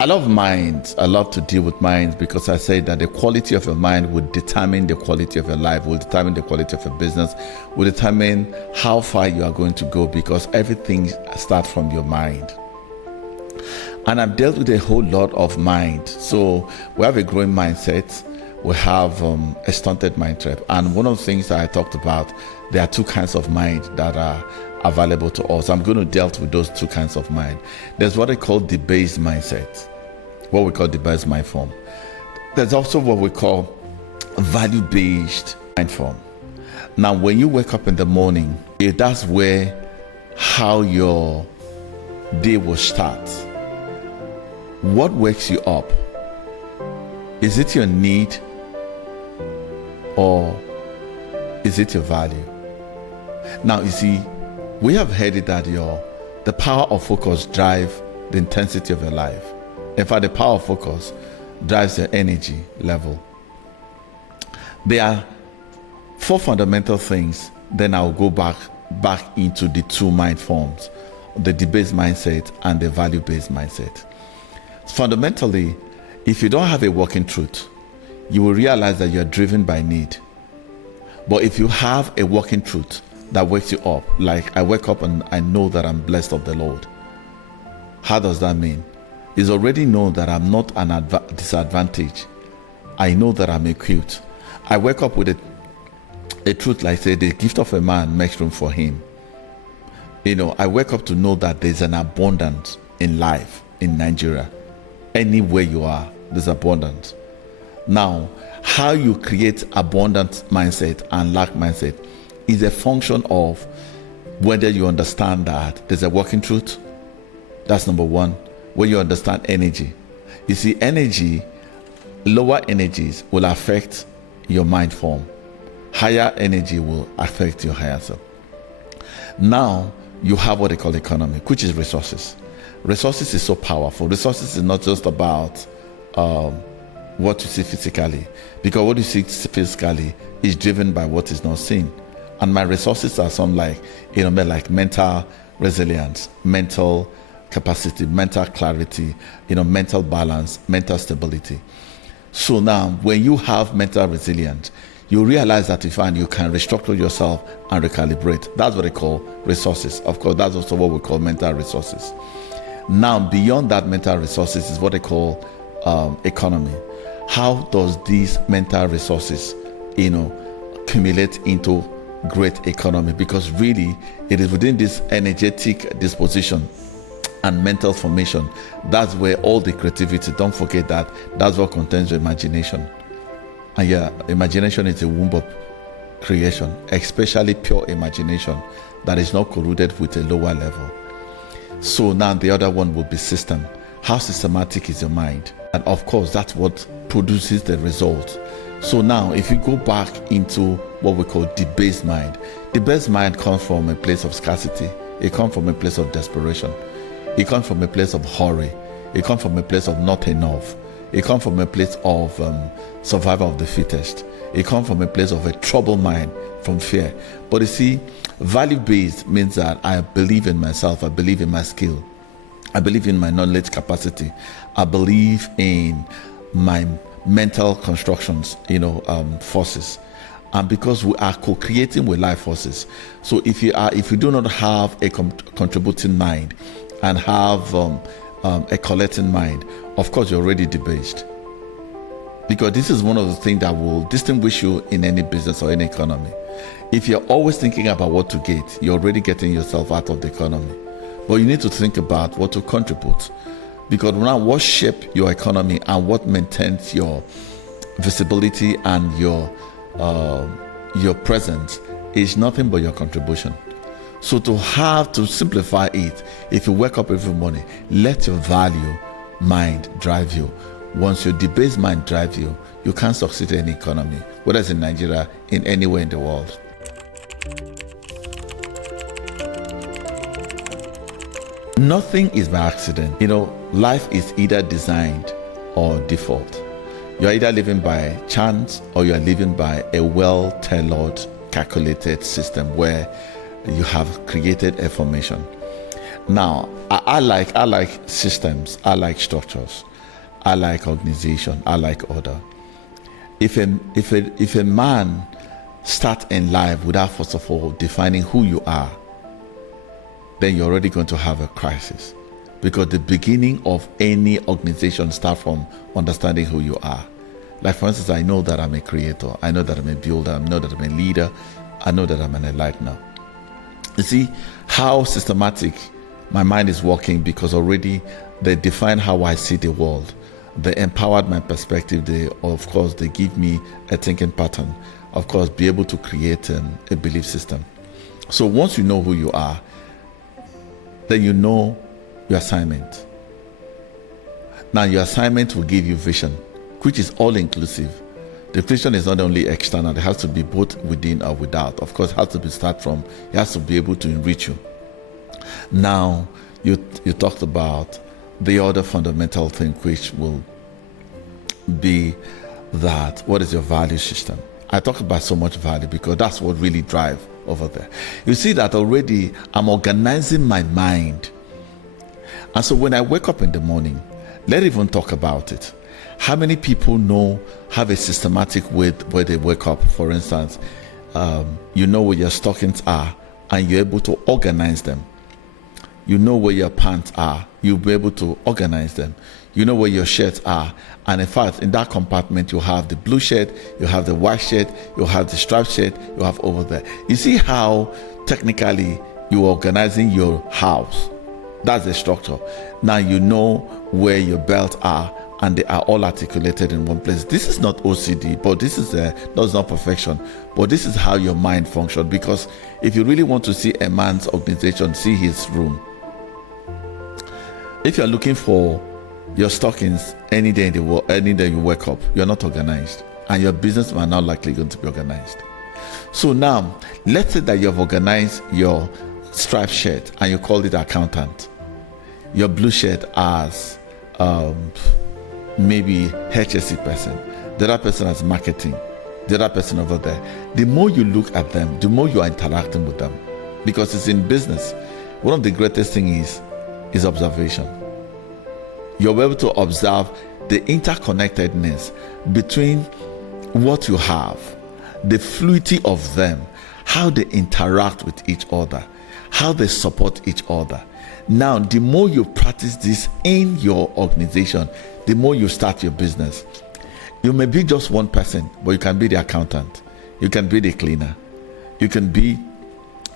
I love minds. I love to deal with minds because I say that the quality of your mind will determine the quality of your life, will determine the quality of your business, will determine how far you are going to go, because everything starts from your mind. And I've dealt with a whole lot of mind. So we have a growing mindset. We have a stunted mind trap. And one of the things that I talked about, there are two kinds of mind that are available to us. I'm going to deal with those two kinds of mind. There's what I call debased mindset, what we call debased mind form. There's also what we call value-based mind form. Now, when you wake up in the morning, that's where how your day will start. What wakes you up? Is it your need or is it your value? Now, you see, we have heard it that the power of focus drives the intensity of your life. In fact, the power of focus drives your energy level. There are four fundamental things. Then I'll go back into the two mind forms, the debased mindset and the value-based mindset. Fundamentally, if you don't have a working truth, you will realize that you're driven by need. But if you have a working truth that wakes you up, like I wake up and I know that I'm blessed of the Lord. How does that mean? It's already known that I'm not an disadvantage. I know that I'm equipped. I wake up with a truth like, say, the gift of a man makes room for him. I wake up to know that there's an abundance in life in Nigeria. Anywhere you are, there's abundance. Now, how you create abundant mindset and lack mindset is a function of whether you understand that there's a working truth. That's number one. When you understand energy. You see, energy, lower energies will affect your mind form. Higher energy will affect your higher self. Now, you have what they call economy, which is resources. Resources is so powerful. Resources is not just about what you see physically, because what you see physically is driven by what is not seen. And my resources are some like mental resilience, mental capacity, mental clarity, mental balance, mental stability. So now, when you have mental resilience, you realize that you can restructure yourself and recalibrate. That's what they call resources. Of course, that's also what we call mental resources. Now, beyond that mental resources is what they call economy. How does these mental resources, accumulate into great economy? Because really, it is within this energetic disposition and mental formation, that's where all the creativity, don't forget that, that's what contains your imagination. And yeah, imagination is a womb of creation, especially pure imagination that is not corroded with a lower level. So now the other one would be system. How systematic is your mind? And of course, that's what produces the result. So now, if you go back into what we call debased mind, debased mind comes from a place of scarcity. It comes from a place of desperation. It comes from a place of hurry. It comes from a place of not enough. It comes from a place of survival of the fittest. It comes from a place of a troubled mind, from fear. But you see, value-based means that I believe in myself. I believe in my skill. I believe in my knowledge capacity. I believe in my mental constructions, forces. And because we are co-creating with life forces. So if you do not have a contributing mind and have a collecting mind, of course you're already debased. Because this is one of the things that will distinguish you in any business or any economy. If you're always thinking about what to get, you're already getting yourself out of the economy. But you need to think about what to contribute. Because now what shapes your economy and what maintains your visibility and your presence is nothing but your contribution. So to simplify it, if you wake up every morning, let your value mind drive you. Once your debased mind drives you, you can't succeed in any economy, whether it's in Nigeria, in anywhere in the world. Nothing is by accident. Life is either designed or default. You're either living by chance or you're living by a well-tailored, calculated system where you have created a formation. Now, I like systems. I like structures. I like organization. I like order. If a man starts in life without first of all defining who you are, then you're already going to have a crisis, because the beginning of any organization starts from understanding who you are. Like, for instance, I know that I'm a creator. I know that I'm a builder. I know that I'm a leader. I know that I'm an enlightener. You see how systematic my mind is working, because already they define how I see the world. They empowered my perspective. Of course, they give me a thinking pattern. Of course, be able to create a belief system. So once you know who you are, then you know your assignment. Now, your assignment will give you vision, which is all inclusive. The vision is not only external, it has to be both within or without. Of course, it has to be start from, it has to be able to enrich you. Now, you talked about the other fundamental thing, which will be that, what is your value system? I talk about so much value because that's what really drives over there. You see that already I'm organizing my mind. And so when I wake up in the morning, let's even talk about it. How many people have a systematic way where they wake up? For instance, you know where your stockings are and you're able to organize them. You know where your pants are, you'll be able to organize them. You know where your shirts are, and in fact, in that compartment, you have the blue shirt, you have the white shirt, you have the striped shirt, you have over there. You see how technically you're organizing your house. That's the structure. Now you know where your belts are, and they are all articulated in one place. This is not OCD, but this is that's not perfection, but this is how your mind functions. Because if you really want to see a man's organization, see his room. If you're looking for your stockings any day you wake up, you're not organized, and your business are not likely going to be organized. So now, let's say that you have organized your striped shirt and you call it accountant, your blue shirt as maybe HSC person, the other person as marketing, the other person over there. The more you look at them, the more you are interacting with them, because it's in business. One of the greatest things is observation. You're able to observe the interconnectedness between what you have, the fluidity of them, how they interact with each other, how they support each other. Now, the more you practice this in your organization, the more you start your business. You may be just one person, but you can be the accountant, you can be the cleaner, you can be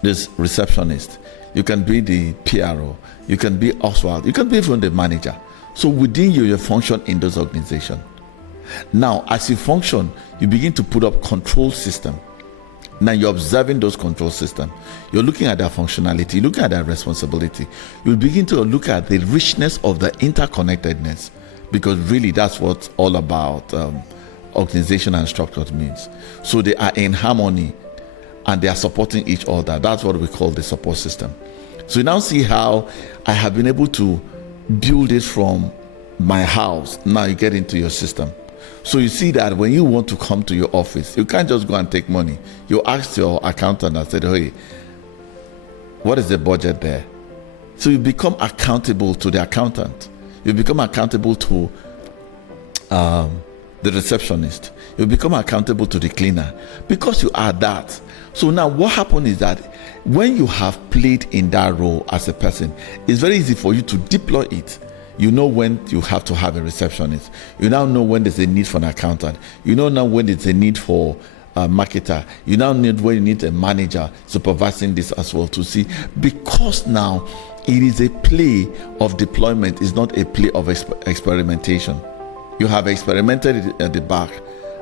this receptionist, you can be the PRO, you can be Oswald, you can be even the manager. So within you function in those organizations. Now, as you function, you begin to put up control system. Now you're observing those control systems. You're looking at their functionality, you're looking at their responsibility. You begin to look at the richness of the interconnectedness, because really that's what all about organization and structure means. So they are in harmony and they are supporting each other. That's what we call the support system. So you now see how I have been able to build it from my house. Now you get into your system. So you see that when you want to come to your office, you can't just go and take money. You ask your accountant and said, hey, what is the budget there? So you become accountable to the accountant. You become accountable to the receptionist. You become accountable to the cleaner, because you are that. So now what happens is that when you have played in that role as a person, it's very easy for you to deploy it. You know when you have to have a receptionist. You now know when there's a need for an accountant. You know now when there's a need for a marketer. You now need when you need a manager supervising this as well to see. Because now it is a play of deployment. It's not a play of experimentation. You have experimented it at the back,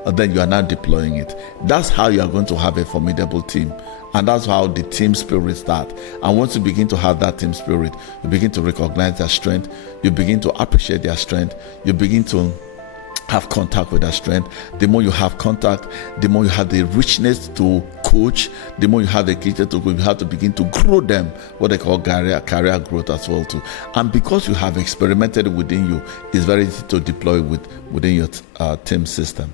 and then you are now deploying it. That's how you are going to have a formidable team. And that's how the team spirit starts. And once you begin to have that team spirit, you begin to recognize their strength. You begin to appreciate their strength. You begin to have contact with their strength. The more you have contact, the more you have the richness to coach. The more you have the kitchen to go, you have to begin to grow them, what they call career growth as well too. And because you have experimented within you, it's very easy to deploy within your team system.